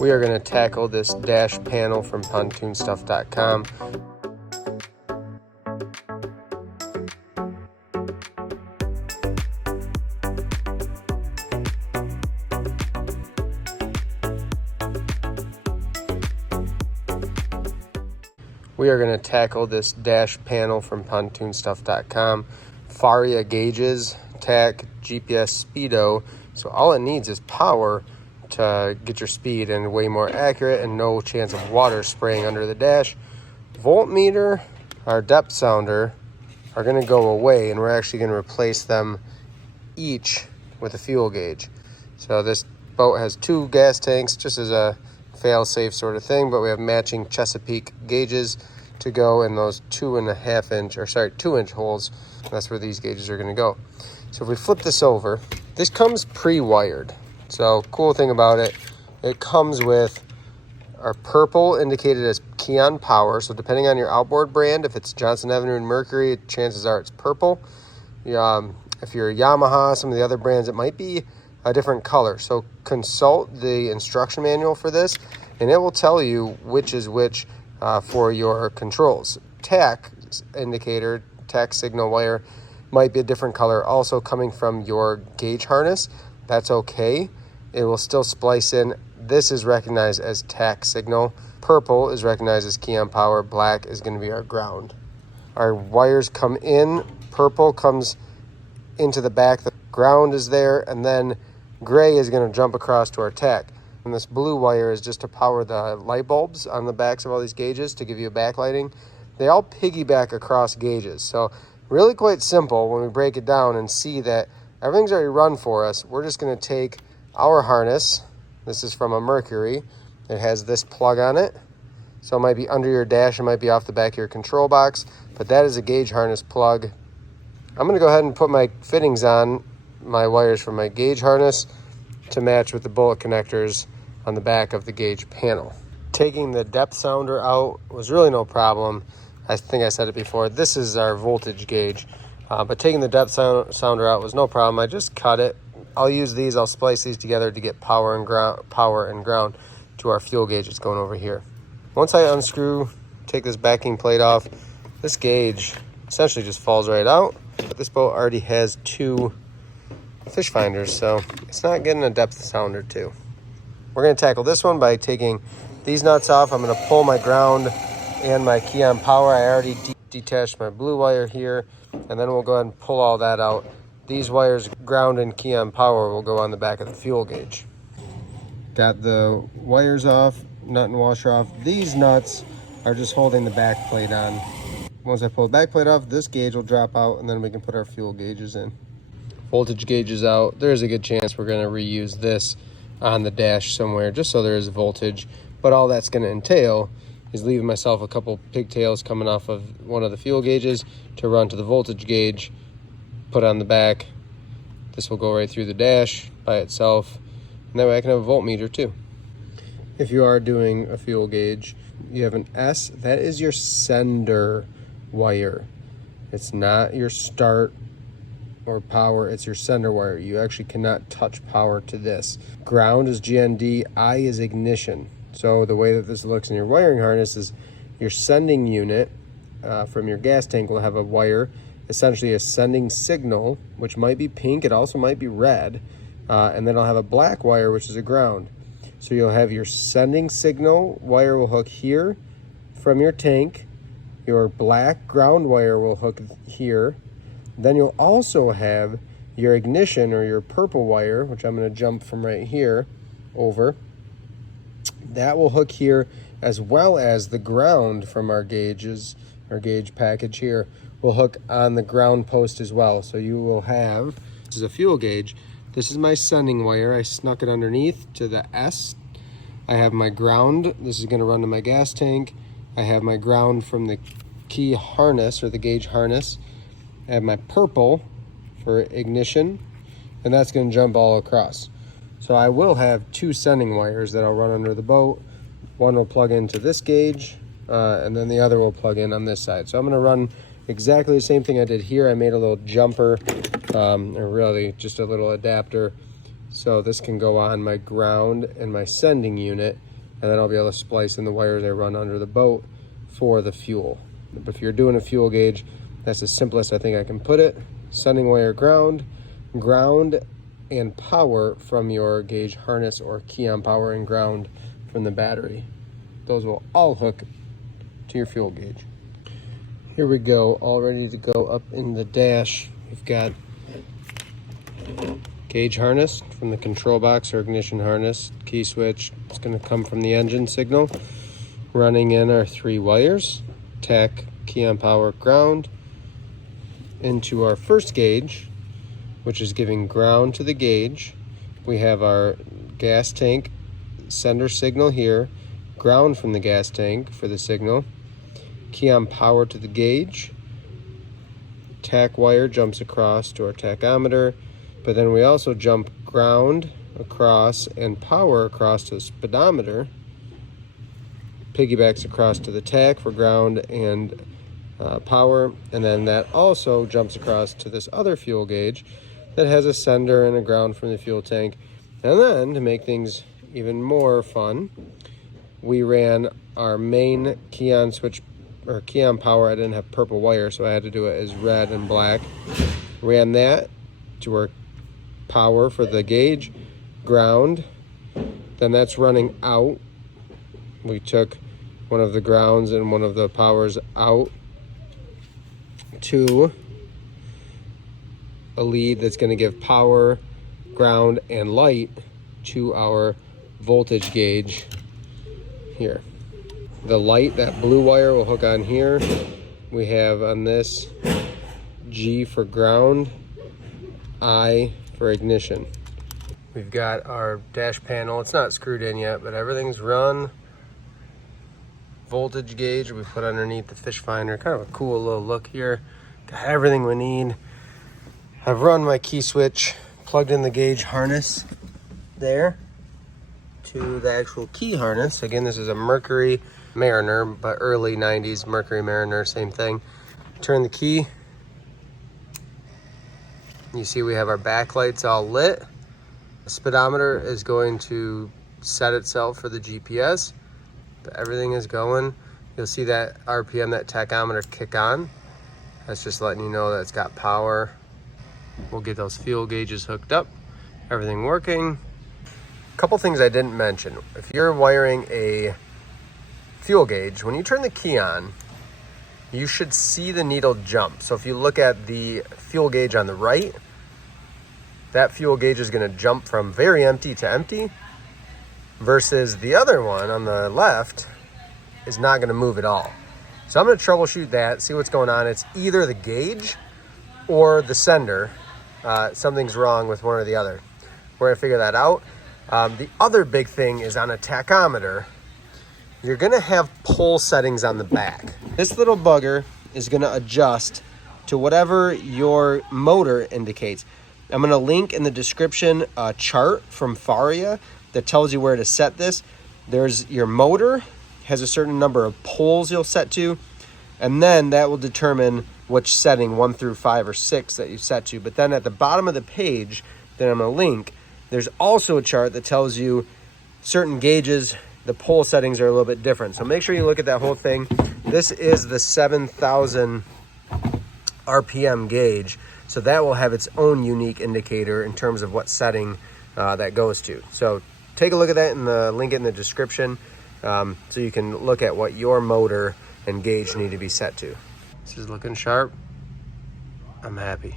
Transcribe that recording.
We are going to tackle this dash panel from pontoonstuff.com. We are going to tackle this dash panel from pontoonstuff.com. Faria gauges, TACH, GPS, speedo. So all it needs is power to get your speed and way more accurate and no chance of water spraying under the dash. Voltmeter, our depth sounder are going to go away, and we're actually going to replace them each with a fuel gauge. So this boat has 2 gas tanks just as a fail-safe sort of thing, but we have matching Chesapeake gauges to go in those 2-inch holes. That's where these gauges are going to go. So if we flip this over, this comes pre-wired. So cool thing about it, it comes with our purple indicated as key on power. So depending on your outboard brand, if it's Johnson Avenue and Mercury, chances are it's purple. If you're a Yamaha, some of the other brands, it might be a different color. So consult the instruction manual for this, and it will tell you which is which for your controls. TACH indicator, TACH signal wire might be a different color, also coming from your gauge harness. That's okay. It will still splice in. This is recognized as TACH signal. Purple is recognized as key on power. Black is going to be our ground. Our wires come in. Purple comes into the back. The ground is there, and then gray is going to jump across to our TACH. And this blue wire is just to power the light bulbs on the backs of all these gauges to give you backlighting. They all piggyback across gauges. So really quite simple when we break it down and see that everything's already run for us. We're just going to take our harness. This is from a Mercury. It has this plug on it. So it might be under your dash. It might be off the back of your control box. But that is a gauge harness plug. I'm going to go ahead and put my fittings on, my wires from my gauge harness, to match with the bullet connectors on the back of the gauge panel. Taking the depth sounder out was really no problem. I think I said it before. This is our voltage gauge, but taking the depth sounder out was no problem. I just cut it. I'll use these. I'll splice these together to get power and ground to our fuel gauge that's going over here. Once I unscrew, take this backing plate off, this gauge essentially just falls right out. But this boat already has 2 fish finders, so it's not getting a depth sounder too. We're going to tackle this one by taking these nuts off. I'm going to pull my ground and my key on power. I already detached my blue wire here, and then we'll go ahead and pull all that out. These wires, ground and key on power, will go on the back of the fuel gauge. Got the wires off, nut and washer off. These nuts are just holding the back plate on. Once I pull the back plate off, this gauge will drop out, and then we can put our fuel gauges in. Voltage gauge is out. There's a good chance we're going to reuse this on the dash somewhere, just so there is voltage. But all that's going to entail is leaving myself a couple pigtails coming off of one of the fuel gauges to run to the voltage gauge, put on the back. This will go right through the dash by itself, and that way I can have a voltmeter too. If you are doing a fuel gauge, you have an S. That is your sender wire. It's not your start or power, it's your sender wire. You actually cannot touch power to this. Ground is GND, I is ignition. So the way that this looks in your wiring harness is your sending unit from your gas tank will have a wire, essentially a sending signal, which might be pink, it also might be red, and then I'll have a black wire, which is a ground. So you'll have your sending signal wire will hook here from your tank, your black ground wire will hook here. Then you'll also have your ignition or your purple wire, which I'm going to jump from right here over. That will hook here, as well as the ground from our gauges, our gauge package here, will hook on the ground post as well. So you will have, this is a fuel gauge. This is my sending wire. I snuck it underneath to the S. I have my ground. This is going to run to my gas tank. I have my ground from the key harness or the gauge harness. I have my purple for ignition, and that's going to jump all across. So I will have 2 sending wires that I'll run under the boat. One will plug into this gauge, and then the other will plug in on this side. So I'm going to run exactly the same thing I did here. I made a little jumper, or really just a little adapter So this can go on my ground and my sending unit, and then I'll be able to splice in the wires I run under the boat for the fuel. But if you're doing a fuel gauge, that's the simplest I think I can put it. Sending wire ground and power from your gauge harness, or key on power and ground from the battery. Those will all hook to your fuel gauge. Here we go, all ready to go up in the dash. We've got gauge harness from the control box or ignition harness, key switch. It's going to come from the engine signal. Running in our 3 wires, TACH, key on power, ground, into our first gauge, which is giving ground to the gauge. We have our gas tank sender signal here, ground from the gas tank for the signal, key on power to the gauge, TACH wire jumps across to our tachometer, but then we also jump ground across and power across to the speedometer, piggybacks across to the TACH for ground and power, and then that also jumps across to this other fuel gauge that has a sender and a ground from the fuel tank. And then, to make things even more fun, we ran our main key on switch, or key on power. I didn't have purple wire, so I had to do it as red and black. Ran that to our power for the gauge, ground, then that's running out. We took one of the grounds and one of the powers out to a lead that's going to give power, ground, and light to our voltage gauge here. The light, that blue wire, will hook on here. We have on this G for ground, I for ignition. We've got our dash panel. It's not screwed in yet, but everything's run. Voltage gauge we put underneath the fish finder. Kind of a cool little look here. Got everything we need. I've run my key switch, plugged in the gauge harness there to the actual key harness. Again, this is a Mercury Mariner, but early 90s Mercury Mariner, same thing. Turn the key. You see we have our backlights all lit. The speedometer is going to set itself for the GPS, but everything is going. You'll see that RPM, that tachometer kick on. That's just letting you know that it's got power. We'll get those fuel gauges hooked up, everything working. A couple things I didn't mention. If you're wiring a fuel gauge, when you turn the key on, you should see the needle jump. So if you look at the fuel gauge on the right, that fuel gauge is going to jump from very empty to empty, versus the other one on the left is not going to move at all. So I'm going to troubleshoot that, see what's going on. It's either the gauge or the sender. Something's wrong with one or the other. We're going to figure that out. The other big thing is on a tachometer, you're going to have pull settings on the back. This little bugger is going to adjust to whatever your motor indicates. I'm going to link in the description a chart from Faria that tells you where to set this. There's your motor, has a certain number of pulls you'll set to, and then that will determine which setting, 1 through 5 or 6, that you set to. But then at the bottom of the page that I'm going to link, there's also a chart that tells you certain gauges, the pull settings are a little bit different. So make sure you look at that whole thing. This is the 7,000 RPM gauge, so that will have its own unique indicator in terms of what setting that goes to. So take a look at that in the link in the description, so you can look at what your motor and gauge need to be set to. This is looking sharp. I'm happy.